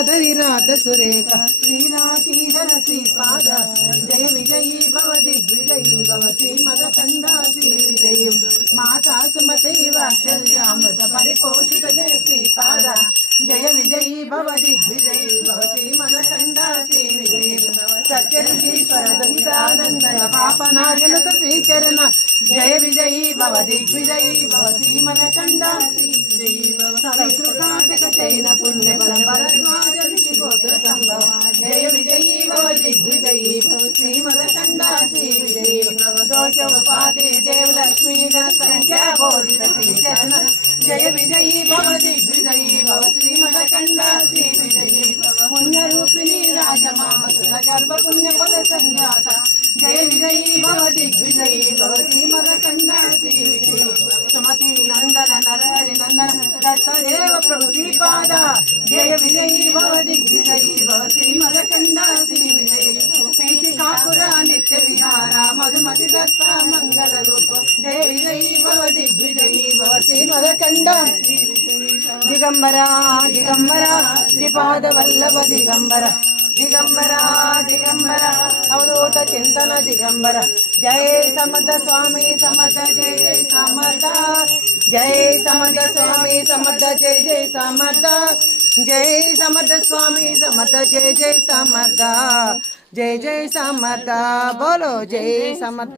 पाद विराध सुरेख श्रीनाथीधर श्रीपाद जय विजयी भव दिग्विजयी भव श्रीमदखंड श्री विजयी माता सुमते वात्सल्यामृत परिपोषित जय श्रीपाद जय विजयी भव दिग्विजयी भव श्रीमदखंड श्री विजयी सत्यऋषीश्वर दहितानंदन पापनाशनत श्रीचरण जय विजयी भव दिग्विजयी भव श्रीमदखंड श्री विजयी भव सवितृकाटकचैन पुण्य भरद्वाज ऋषिगोत्र संभव जय विजयी भव दिग्विजयी भव श्रीमदखंड श्री विजयी भव दोषोपाति देव लक्ष्मी गण संख्या बोधित श्रीचरण जय विजयी भव दिग्विजयी भव श्रीमदखंड श्री विजयी भव पुण्यरूपिणी राजमामसुर गर्भ पुण्य फल संजाता जय विजयी भव दिग्विजयी भव श्रीमदखंड श्री विजयी सुमति नंदन नरहरि नंदन दत्तदेव प्रभु श्रीपाद जय विजयी भव दिग्विजयी भव श्रीमदखंड श्री विजयी पीठिकापुर नित्य विहार मधुमति दत्त मंगल रूप जय विजयी भव दिग्विजयी भव श्रीमदखंड दिगंबरा दिगंबरा श्रीपाद वल्लभ दिगंबरा दिगंबरा दिगंबरा अवधूत चिंतन दिगंबरा जय समर्थ स्वामी समर्थ जय जय समर्थ जय समर्थ स्वामी समर्थ जय जय समर्थ जय समर्थ स्वामी समर्थ जय जय समर्थ जय जय समर्थ बोलो जय समर्थ।